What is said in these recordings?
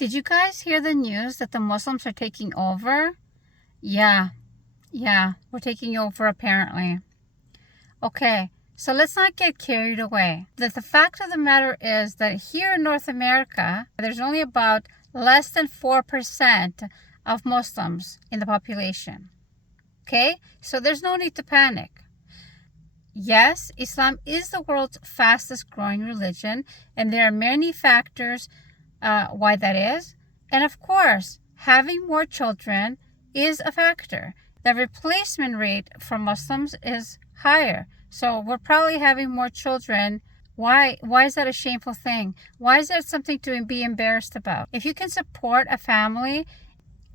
Did you guys hear the news that the Muslims are taking over? Yeah, we're taking over apparently. Okay, so let's not get carried away. The fact of the matter is that here in North America, there's only about less than 4% of Muslims in the population. Okay, so there's no need to panic. Yes, Islam is the world's fastest growing religion, and there are many factors why that is. And of course, having more children is a factor. The replacement rate for Muslims is higher. So we're probably having more children. Why is that a shameful thing? Why is that something to be embarrassed about? If you can support a family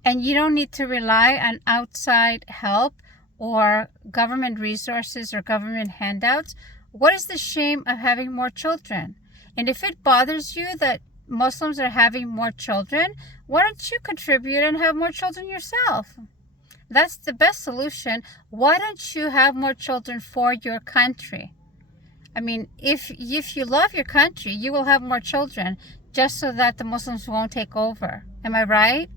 and you don't need to rely on outside help or government resources or government handouts, what is the shame of having more children? And if it bothers you that Muslims are having more children, why don't you contribute and have more children yourself? That's the best solution. Why don't you have more children for your country? I mean, if you love your country, you will have more children just so that the Muslims won't take over. Am I right?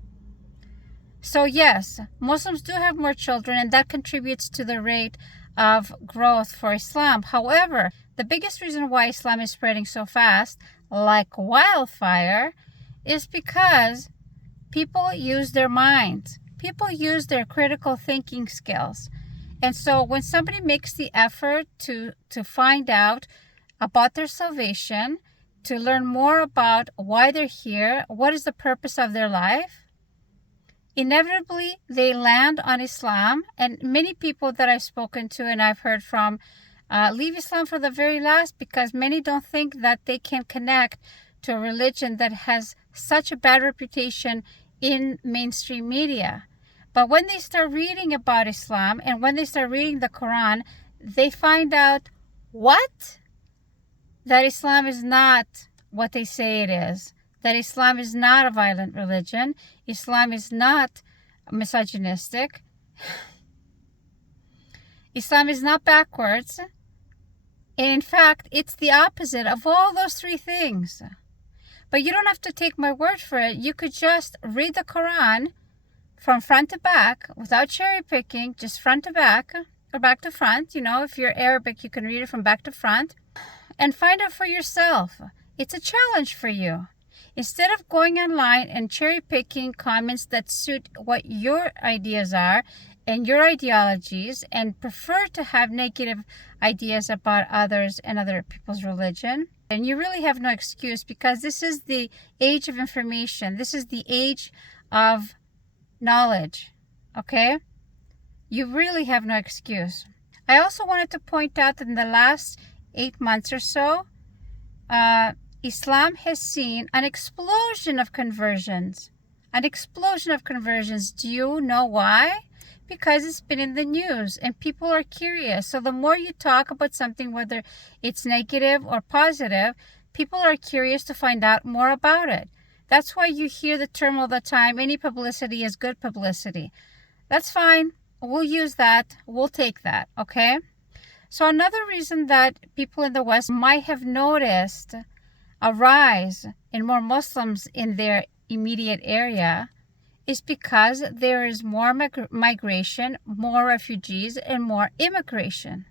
So yes, Muslims do have more children, and that contributes to the rate of growth for Islam. However, the biggest reason why Islam is spreading so fast, like wildfire, is because people use their minds. People use their critical thinking skills. And so when somebody makes the effort to find out about their salvation, to learn more about why they're here, what is the purpose of their life, inevitably they land on Islam. And many people that I've spoken to and I've heard from leave Islam for the very last because many don't think that they can connect to a religion that has such a bad reputation in mainstream media. But when they start reading about Islam and when they start reading the Quran, they find out what? That Islam is not what they say it is. That Islam is not a violent religion. Islam is not misogynistic. Islam is not backwards. And in fact, it's the opposite of all those three things. But you don't have to take my word for it. You could just read the Quran from front to back without cherry picking, just front to back or back to front. You know, if you're Arabic, you can read it from back to front and find out for yourself. It's a challenge for you. Instead of going online and cherry picking comments that suit what your ideas are and your ideologies and prefer to have negative ideas about others and other people's religion, and you really have no excuse because this is the age of information. This is the age of knowledge, okay? You really have no excuse. I also wanted to point out that in the last 8 months or so, Islam has seen an explosion of conversions. An explosion of conversions. Do you know why? Because it's been in the news and people are curious. So the more you talk about something, whether it's negative or positive, people are curious to find out more about it. That's why you hear the term all the time, any publicity is good publicity. That's fine. We'll use that. We'll take that, okay? So another reason that people in the West might have noticed a rise in more Muslims in their immediate area is because there is more migration, more refugees, and more immigration.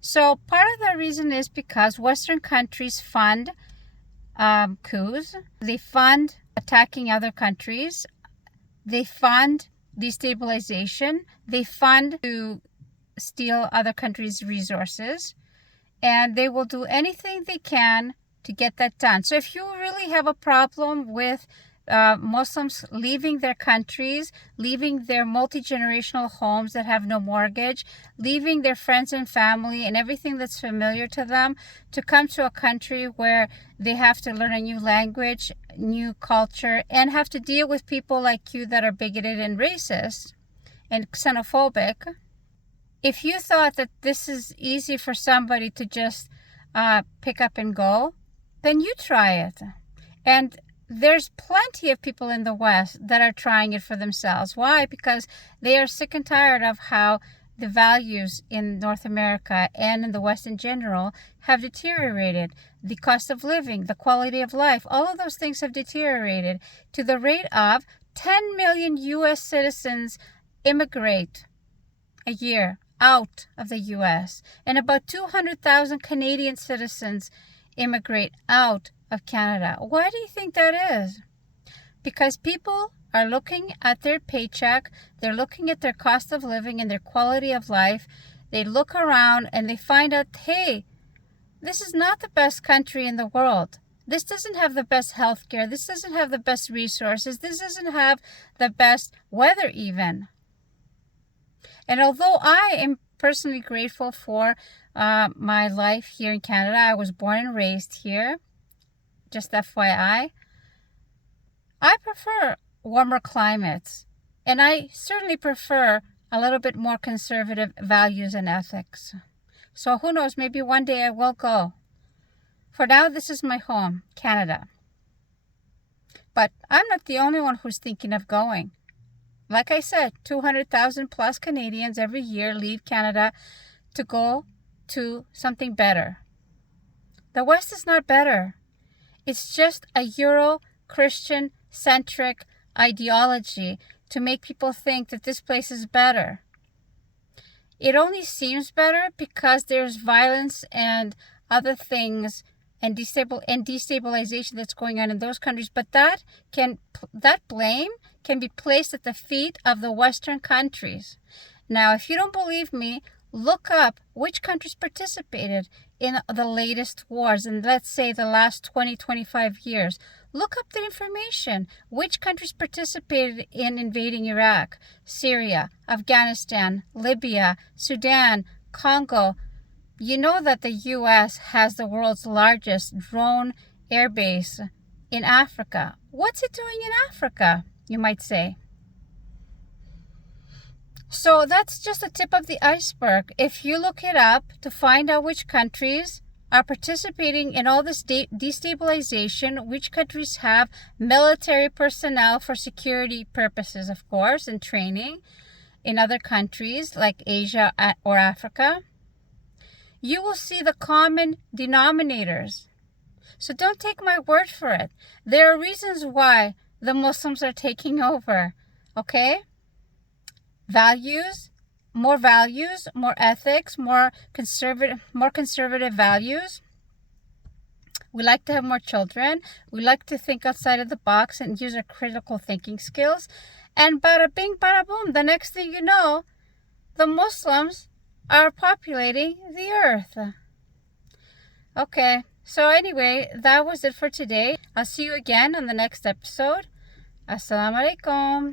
So part of the reason is because Western countries fund coups, they fund attacking other countries, they fund destabilization, they fund to steal other countries' resources, and they will do anything they can to get that done. So if you really have a problem with Muslims leaving their countries, leaving their multi-generational homes that have no mortgage, leaving their friends and family and everything that's familiar to them to come to a country where they have to learn a new language, new culture, and have to deal with people like you that are bigoted and racist and xenophobic. If you thought that this is easy for somebody to just pick up and go, then you try it. And there's plenty of people in the West that are trying it for themselves. Why? Because they are sick and tired of how the values in North America and in the West in general have deteriorated. The cost of living, the quality of life, all of those things have deteriorated to the rate of 10 million U.S. citizens immigrate a year out of the U.S. and about 200,000 Canadian citizens immigrate out of Canada. Why do you think that is? Because people are looking at their paycheck, they're looking at their cost of living and their quality of life. They look around and they find out, hey, this is not the best country in the world. This doesn't have the best healthcare. This doesn't have the best resources. This doesn't have the best weather even. And although I am personally grateful for my life here in Canada, I was born and raised here, just FYI, I prefer warmer climates. And I certainly prefer a little bit more conservative values and ethics. So who knows, maybe one day I will go. For now, this is my home, Canada. But I'm not the only one who's thinking of going. Like I said, 200,000 plus Canadians every year leave Canada to go to something better. The West is not better. It's just a Euro-Christian-centric ideology to make people think that this place is better. It only seems better because there's violence and other things and destabilization that's going on in those countries, but that blame can be placed at the feet of the Western countries. Now, if you don't believe me, look up which countries participated in the latest wars, and let's say the last 20-25 years. Look up the information. Which countries participated in invading Iraq, Syria, Afghanistan, Libya, Sudan, Congo. You know that the U.S. has the world's largest drone airbase in Africa. What's it doing in Africa, you might say? So that's just the tip of the iceberg. If you look it up to find out which countries are participating in all this destabilization, which countries have military personnel for security purposes, of course, and training in other countries like Asia or Africa, you will see the common denominators. So don't take my word for it. There are reasons why the Muslims are taking over, okay? Values, more ethics, more conservative values. We like to have more children. We like to think outside of the box and use our critical thinking skills. And bada bing, bada boom, the next thing you know, the Muslims are populating the earth. Okay, so anyway, that was it for today. I'll see you again on the next episode. Assalamu alaikum.